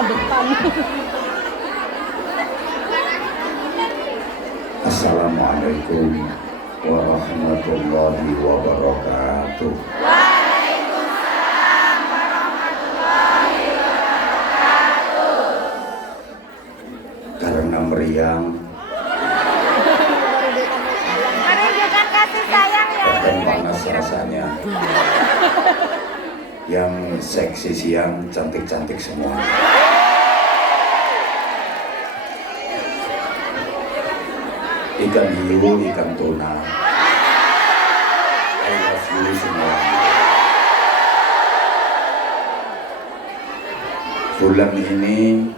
depan. Assalamualaikum warahmatullahi wabarakatuh. Waalaikumsalam warahmatullahi wabarakatuh. Karena meriang Menunjukkan kasih sayang ya. dan panas rasanya. Yang seksi siang, cantik-cantik semua. Ikan hiu, ikan tuna. I love you semua. Bulan ini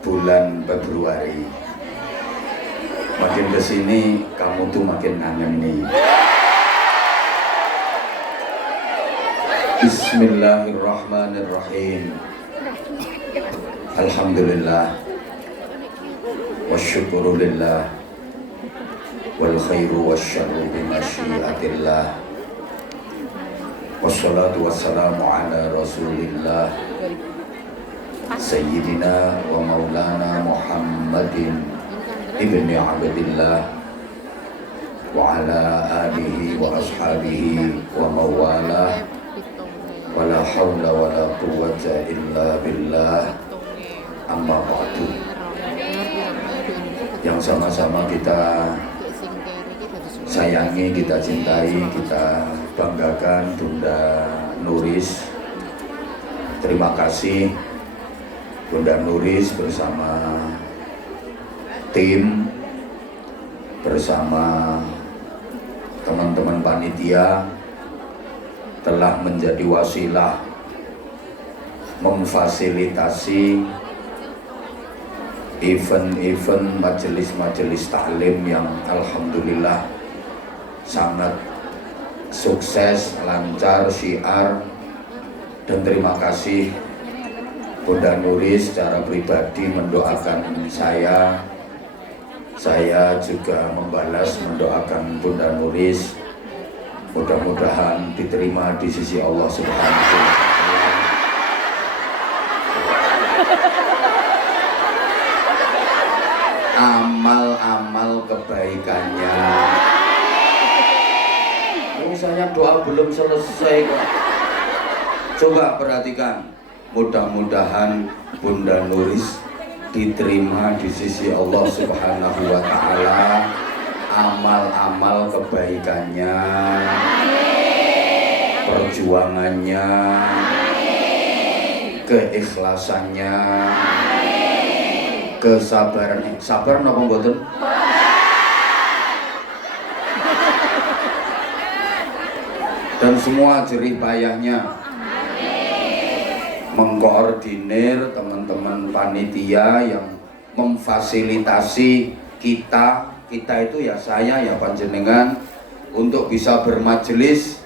bulan Februari. Makin kesini kamu tuh makin ngangen nih. Bismillahirrahmanirrahim. Alhamdulillah wasyukurulillah wal khairu wasyarru bimasyiatillah wassalatu wassalamu ala rasulillah sayyidina wa maulana Muhammadin ibni abdillah wa ala alihi wa ashabihi wa mawalah wala hawla wala quwwata illa billah amma ba'du. Yang sama-sama kita sayangi, kita cintai, kita banggakan Bunda Nuris. Terima kasih Bunda Nuris bersama tim, bersama teman-teman panitia telah menjadi wasilah memfasilitasi event-event majelis-majelis taklim yang alhamdulillah sangat sukses, lancar, syiar. Dan terima kasih Bunda Nuris secara pribadi mendoakan saya juga membalas mendoakan Bunda Nuris. Mudah-mudahan diterima di sisi Allah Subhanahu wa Ta'ala. Amal-amal kebaikannya. Misalnya doa belum selesai kok. Coba perhatikan. Mudah-mudahan Bunda Nuris diterima di sisi Allah Subhanahu wa Ta'ala. Amal-amal kebaikannya, perjuangannya, keikhlasannya, kesabarannya. Sabar napa mboten? Dan semua jerih payahnya mengkoordinir teman-teman panitia yang memfasilitasi kita itu ya saya ya panjenengan untuk bisa bermajelis,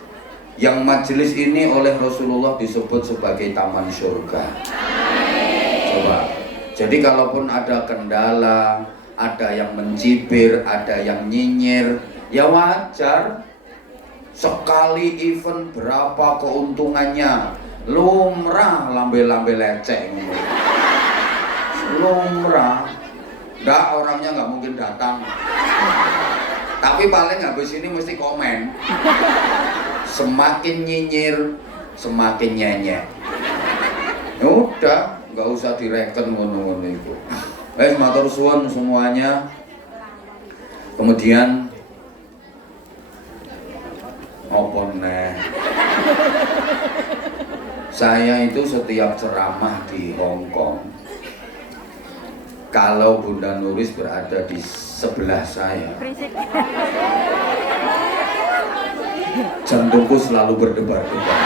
yang majelis ini oleh Rasulullah disebut sebagai taman surga. Coba, jadi kalaupun ada kendala, ada yang mencibir, ada yang nyinyir, ya wajar. Sekali event berapa keuntungannya, lumrah lambe-lambe lecek, lumrah. Nggak, orangnya nggak mungkin datang, tapi paling habis ini mesti komen. Semakin nyinyir, semakin nyenyek. Ya udah, nggak usah direken ngono-ngono itu. Matur suwun semuanya. Kemudian apa neh? Saya itu setiap ceramah di Hong Kong, kalau Bunda Nuris berada di sebelah saya, jantungku selalu berdebar-debar.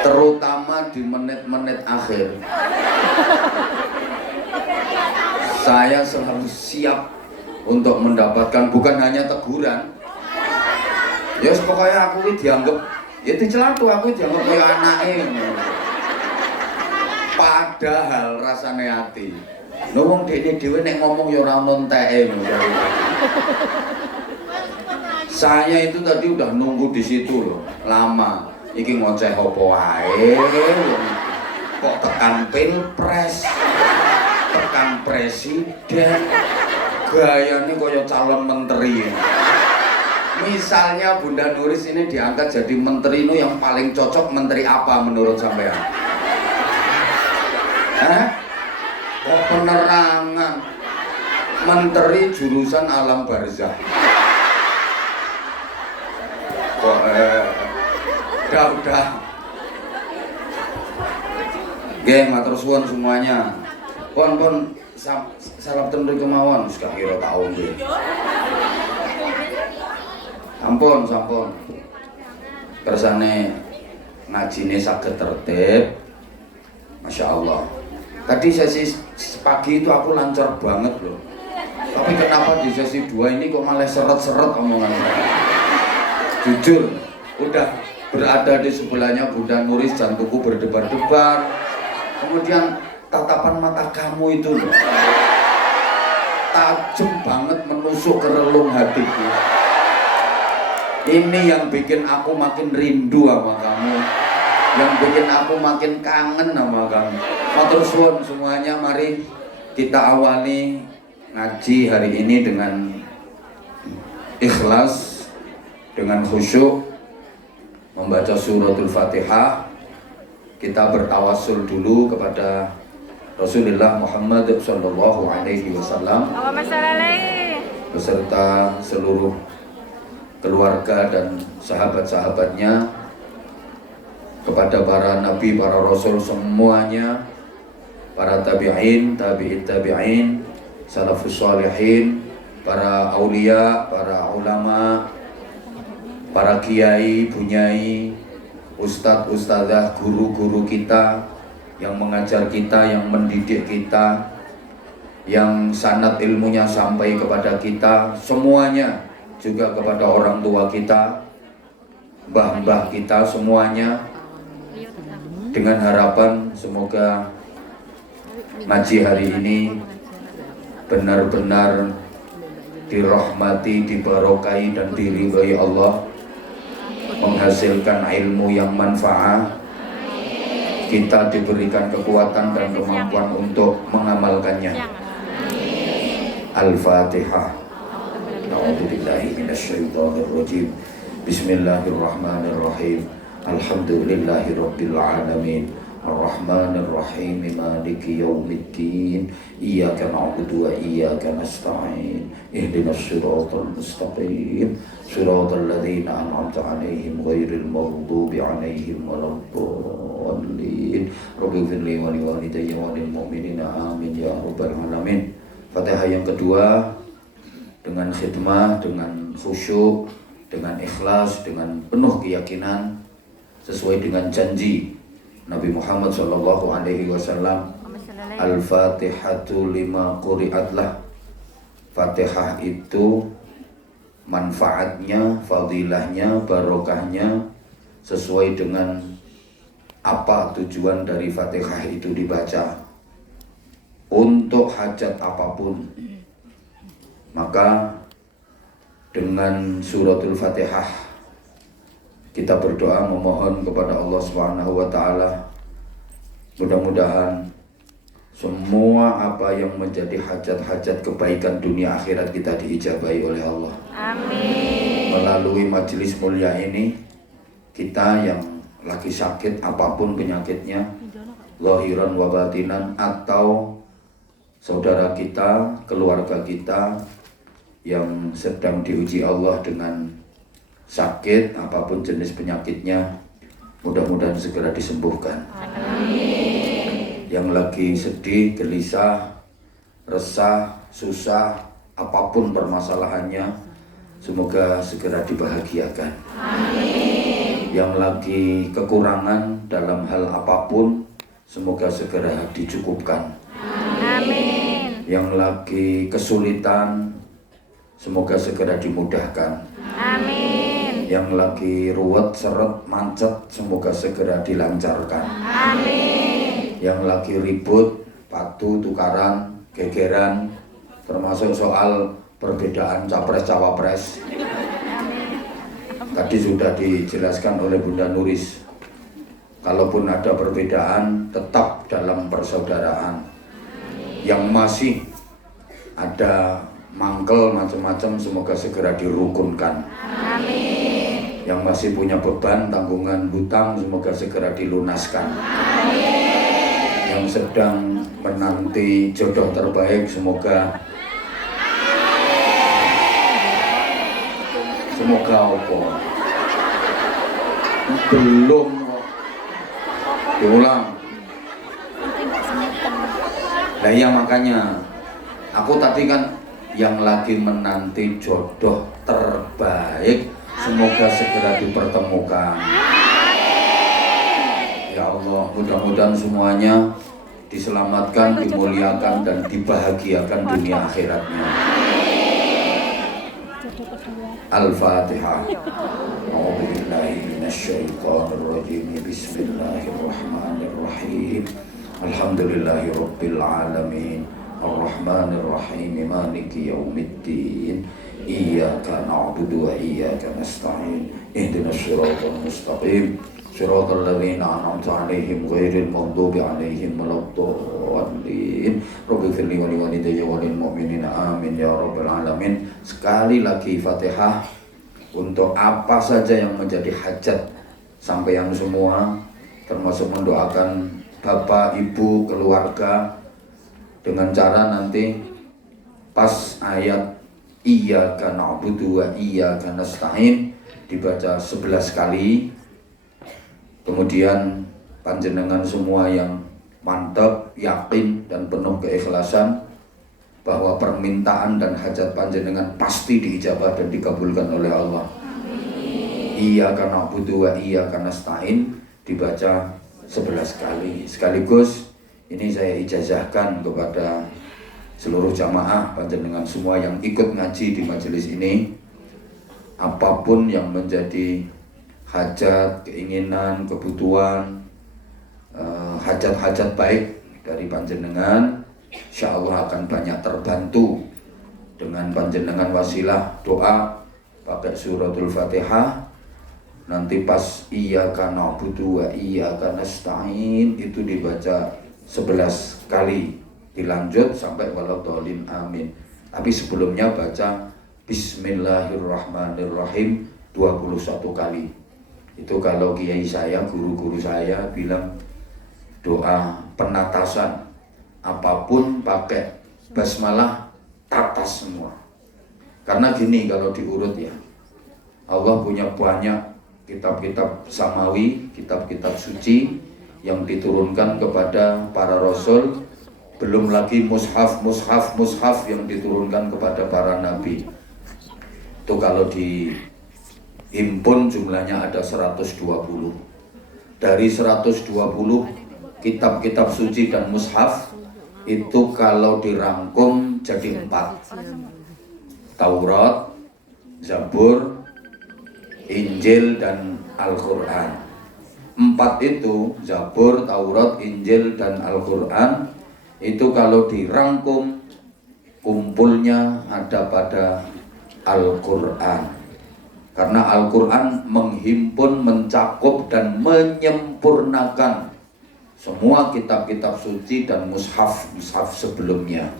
Terutama di menit-menit akhir. Saya selalu siap untuk mendapatkan bukan hanya teguran. Ya pokoknya aku ini dianggap, ya dicelatu aku dianggap kayak anaknya. Padahal rasane ati. Lho wong dekne dhewe nek ngomong ya ora ono enteke. Saya itu tadi udah nunggu di situ loh, lama. Iki ngoceh apa wae. Kok tekan pilpres, tekan presiden, gayanya kaya calon menteri. Misalnya Bunda Nuris ini diangkat jadi menteri itu yang paling cocok menteri apa menurut sampean? Oh, penerangan, menteri jurusan alam barzah. Kok udah. Nggih, matur suwun semuanya. Pon salam tentu kemawon, wis gak kira taun nggih. Sampun. Kersane ngajine saged tertib. Masya Allah. Tadi sesi pagi itu aku lancar banget loh. Tapi kenapa di sesi 2 ini kok malah seret-seret omongan saya? Jujur, udah berada di sebelahnya Bunda Nuris, jantungku berdebar-debar. Kemudian tatapan mata kamu itu loh, tajam banget menusuk ke relung hatiku. Ini yang bikin aku makin rindu sama kamu, yang bikin aku makin kangen sama kamu. Matur suwun semuanya, mari kita awali ngaji hari ini dengan ikhlas, dengan khusyuk, membaca suratul Fatihah. Kita bertawassul dulu kepada Rasulullah Muhammad sallallahu alaihi wasallam beserta seluruh keluarga dan sahabat-sahabatnya, kepada para nabi, para rasul semuanya, para tabi'in, tabi'in, salafus shalihin, para aulia, para ulama, para kiai, bunyai, ustadz, ustadzah, guru-guru kita yang mengajar kita, yang mendidik kita, yang sanad ilmunya sampai kepada kita semuanya, juga kepada orang tua kita, mbah-mbah kita semuanya, dengan harapan semoga ngaji hari ini benar-benar dirahmati, dibarokai dan diridhai Allah, menghasilkan ilmu yang manfaat, kita diberikan kekuatan dan kemampuan untuk mengamalkannya. Al-Fatihah. A'udzubillahi minasyaitonirrajim. Bismillahirrahmanirrahim. Alhamdulillahirabbil alamin. Ar-Rahmanir-Rahim, Maliki Yaumiddin. Iyyaka na'budu wa iyyaka nasta'in. Ihdinas siratal mustaqim. Siratal ladzina an'amta 'alaihim ghairil maghdubi 'alaihim waladdallin. Rabbi ighfirli wa liwalidayya wa lil mu'minina amin ya rabbal alamin. Fatihah yang kedua dengan khidmah, dengan khusyuk, dengan ikhlas, dengan penuh keyakinan sesuai dengan janji Nabi Muhammad sallallahu alaihi wasallam. Al-Fatihatu lima quri'atlah. Fatihah itu manfaatnya, fadilahnya, barokahnya sesuai dengan apa tujuan dari Fatihah itu dibaca, untuk hajat apapun. Maka dengan suratul Fatihah kita berdoa memohon kepada Allah Subhanahu wa taala, mudah-mudahan semua apa yang menjadi hajat-hajat kebaikan dunia akhirat kita diijabahi oleh Allah. Amin. Melalui majelis mulia ini, kita yang lagi sakit apapun penyakitnya, zahiran wa batinan, atau saudara kita, keluarga kita yang sedang diuji Allah dengan sakit apapun jenis penyakitnya, mudah-mudahan segera disembuhkan. Amin. Yang lagi sedih, gelisah, resah, susah, apapun permasalahannya, semoga segera dibahagiakan. Amin. Yang lagi kekurangan dalam hal apapun, semoga segera dicukupkan. Amin. Yang lagi kesulitan, semoga segera dimudahkan. Amin. Yang lagi ruwet, seret, macet, semoga segera dilancarkan. Amin. Yang lagi ribut, patu, tukaran, gegeran, termasuk soal perbedaan capres-cawapres, Tadi sudah dijelaskan oleh Bunda Nuris. Kalaupun ada perbedaan, tetap dalam persaudaraan. Yang masih ada mangkel macam-macam, semoga segera dirukunkan. Amin. Yang masih punya beban, tanggungan hutang, semoga segera dilunaskan. Amin. Yang sedang menanti jodoh terbaik, semoga apa? Belum diulang. Nah ya makanya aku tadi kan yang lagi menanti jodoh terbaik, semoga segera dipertemukan. Ya Allah, mudah-mudahan semuanya diselamatkan, dimuliakan, dan dibahagiakan dunia akhiratnya. Al-Fatihah. A'udzubillahi minasyaitonirrajim. Bismillahirrahmanirrahim. Alhamdulillahirabbil alamin. Ar-Rahmanirrahim. Maliki yaumiddin. Iyyaka na'budu wa iyyaka nasta'in. Ihdinas siratal mustaqim. Siratal ladzina an'amta 'alaihim ghairil maghdubi 'alaihim waladdallin. Rabbi firli wa liwalidayya wa lil mu'minina amin ya rabbal alamin. Sekali lagi Fatihah untuk apa saja yang menjadi hajat sampai yang semua, termasuk mendoakan bapak, ibu, keluarga, dengan cara nanti pas ayat iyyaka na'budu wa iyyaka nasta'in dibaca 11 kali. Kemudian panjenengan semua yang mantap, yakin, dan penuh keikhlasan bahwa permintaan dan hajat panjenengan pasti diijabah dan dikabulkan oleh Allah. Iyyaka na'budu wa iyyaka nasta'in dibaca 11 kali. Sekaligus ini saya ijazahkan kepada seluruh jamaah panjenengan semua yang ikut ngaji di majelis ini, apapun yang menjadi hajat, keinginan, kebutuhan, hajat-hajat baik dari panjenengan, insya Allah akan banyak terbantu dengan panjenengan wasilah doa pakai suratul Fatihah. Nanti pas iyyaka na'budu wa iyyaka nasta'in itu dibaca 11 kali, dilanjut sampai waladhdallin amin. Tapi sebelumnya baca Bismillahirrahmanirrahim 21 kali. Itu kalau kiai saya, guru-guru saya bilang doa penatasan, apapun pakai basmalah, tatas semua. Karena gini, kalau diurut ya, Allah punya banyak kitab-kitab samawi, kitab-kitab suci yang diturunkan kepada para rasul, belum lagi mushaf yang diturunkan kepada para nabi. Itu kalau dihimpun jumlahnya ada 120. Dari 120 kitab-kitab suci dan mushaf itu kalau dirangkum jadi 4. Taurat, Zabur, Injil, dan Al-Quran. 4 itu, Zabur, Taurat, Injil, dan Al-Quran, itu kalau dirangkum kumpulnya ada pada Al-Quran. Karena Al-Quran menghimpun, mencakup, dan menyempurnakan semua kitab-kitab suci dan mushaf sebelumnya.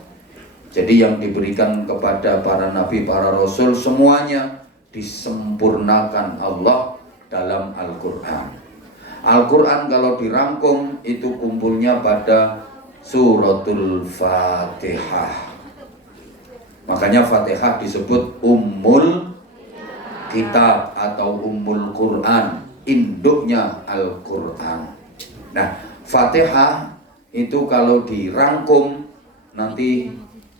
Jadi yang diberikan kepada para nabi, para rasul, semuanya disempurnakan Allah dalam Al-Quran. Al-Quran kalau dirangkum itu kumpulnya pada suratul Fatihah. Makanya Fatihah disebut Ummul Kitab atau Ummul Quran, induknya Al-Quran. Nah, Fatihah itu kalau dirangkum nanti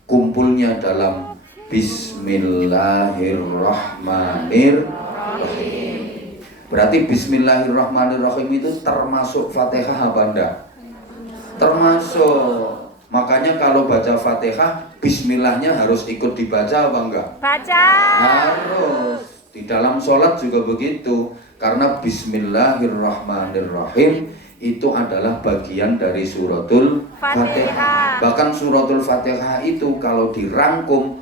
kumpulnya dalam Bismillahirrahmanirrahim. Berarti Bismillahirrahmanirrahim itu termasuk Fatihah apa enggak? Termasuk. Makanya kalau baca Fatihah, Bismillahnya harus ikut dibaca apa enggak? Baca. Harus. Di dalam sholat juga begitu. Karena Bismillahirrahmanirrahim itu adalah bagian dari suratul Fatihah. Bahkan suratul Fatihah itu kalau dirangkum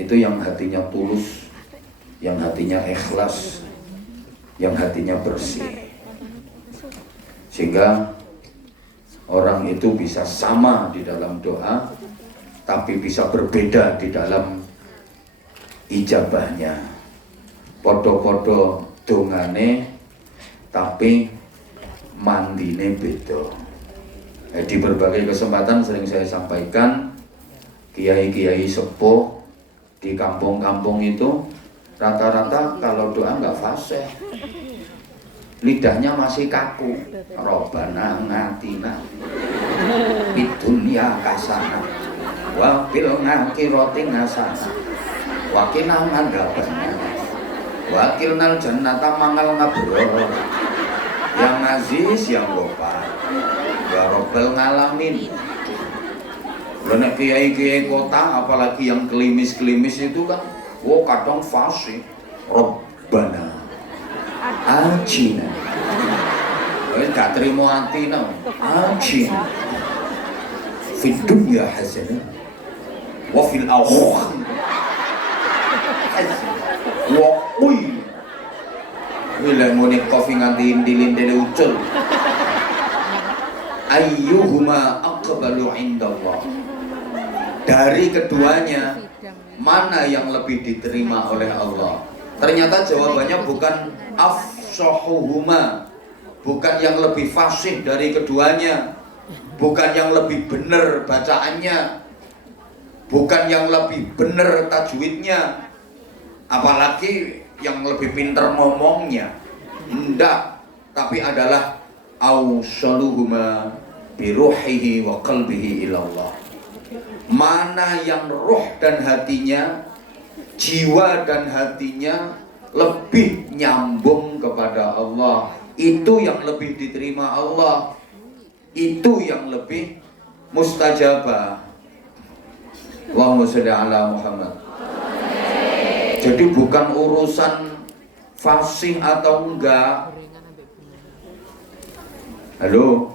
itu yang hatinya tulus, yang hatinya ikhlas, yang hatinya bersih, sehingga orang itu bisa sama di dalam doa tapi bisa berbeda di dalam ijabahnya. Podo-podo dongane tapi mandine beda. Di berbagai kesempatan sering saya sampaikan, kiai-kiai sepuh di kampung-kampung itu rata-rata kalau doa nggak fasih, lidahnya masih kaku. Robbana ngatina di dunia kasana wa fil akhirati hasana wa qina adzabannar wa qilnal jannata mangal ngabror. Yang aziz, yang gopar, ya Rabbal ngalamin. Nek kiai-kiai kota apalagi yang kelimis-kelimis itu kan kadang fasih. Robbana ajina, gak terima hati no. Ajina fid dunya hasanah wa fil akhirati hasanah wa qul wila ngone kopi nganti indil-indil ucul. Ayyuhuma aqbalu indallah. Dari keduanya mana yang lebih diterima oleh Allah? Ternyata jawabannya bukan afsahuhuma, bukan yang lebih fasih dari keduanya, bukan yang lebih benar bacaannya, bukan yang lebih benar tajwidnya, apalagi yang lebih pintar ngomongnya. Enggak, tapi adalah awsaluhuma biruhihi wa qalbihi ilallah. Mana yang ruh dan hatinya, jiwa dan hatinya lebih nyambung kepada Allah, itu yang lebih diterima Allah, itu yang lebih mustajabah. Allahumma sholli ala Muhammad. Jadi bukan urusan fasih atau enggak. Halo?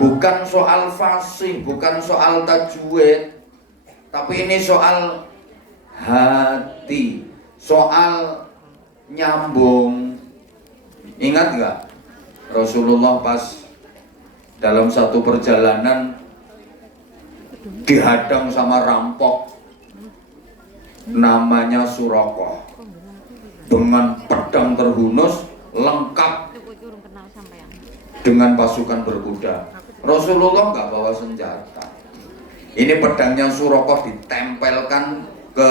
Bukan soal fasih, bukan soal tajwid, tapi ini soal hati, soal nyambung. Ingat enggak? Rasulullah pas dalam satu perjalanan dihadang sama rampok namanya Surakoh dengan pedang terhunus lengkap dengan pasukan berkuda. Rasulullah nggak bawa senjata. Ini pedangnya Surakoh ditempelkan ke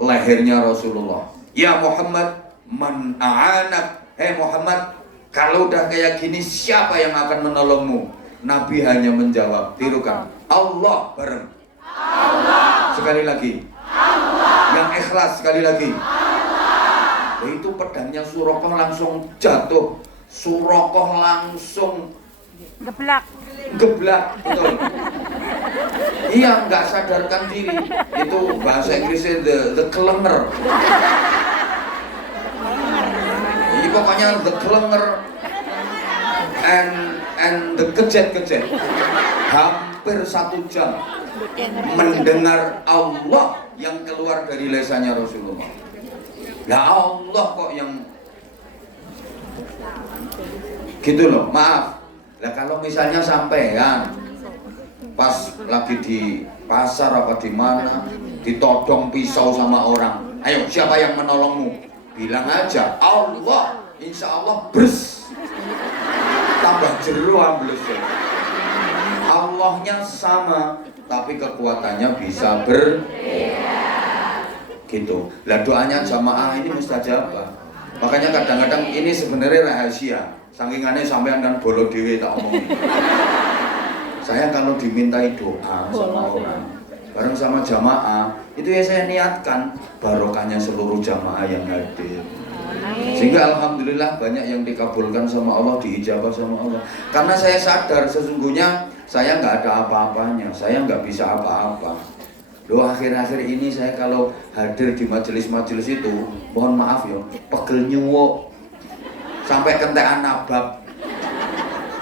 lehernya Rasulullah. Ya Muhammad, man a'anak. Hei Muhammad, kalau udah kayak gini siapa yang akan menolongmu? Nabi hanya menjawab, tirukan, Allah bareng. Allah. Sekali lagi. Allah. Yang ikhlas sekali lagi. Allah. Itu pedangnya Surakoh langsung jatuh. Surakoh langsung geblak, betul. Iya, nggak sadarkan diri. Itu bahasa Inggrisnya the klenger. Ini pokoknya the klenger and the kejet. Hampir 1 jam mendengar Allah yang keluar dari lesannya Rasulullah. Ya Allah kok yang gitu loh, maaf. Nah kalau misalnya sampean pas lagi di pasar apa di mana ditodong pisau sama orang, ayo siapa yang menolongmu? Bilang aja Allah, insya Allah bers tambah jeru amblesnya. Allahnya sama tapi kekuatannya bisa berbeda gitu. Lah doanya jamaah ini mustajabah. Makanya kadang-kadang ini sebenarnya rahasia. Saking aneh sampean kan bolo dewe tak omongin. Saya kalau dimintai doa sama orang bareng sama jamaah, itu ya saya niatkan barokahnya seluruh jamaah yang hadir. Sehingga alhamdulillah banyak yang dikabulkan sama Allah, diijabah sama Allah. Karena saya sadar sesungguhnya saya nggak ada apa-apanya, saya nggak bisa apa-apa. Loh akhir-akhir ini saya kalau hadir di majelis-majelis itu, mohon maaf ya, pegel nyuwuk sampai kentekan nabab.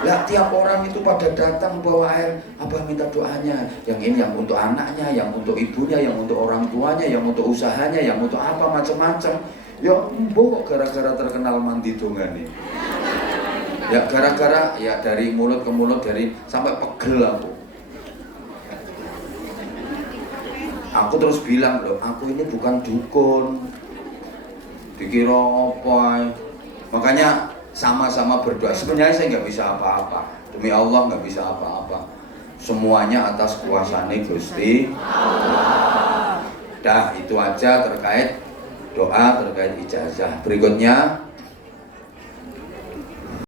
Lah tiap orang itu pada datang bawa air, abah minta doanya. Yang ini yang untuk anaknya, yang untuk ibunya, yang untuk orang tuanya, yang untuk usahanya, yang untuk apa macam-macam. Ya kok gara-gara terkenal mandi dongane. Ya gara-gara ya dari mulut ke mulut, dari sampai pegel aku. Aku terus bilang loh, aku ini bukan dukun. Dikira apa? Makanya sama-sama berdoa. Sebenarnya saya nggak bisa apa-apa. Demi Allah nggak bisa apa-apa. Semuanya atas kuasanya Gusti Allah. Dah itu aja terkait doa, terkait ijazah. Berikutnya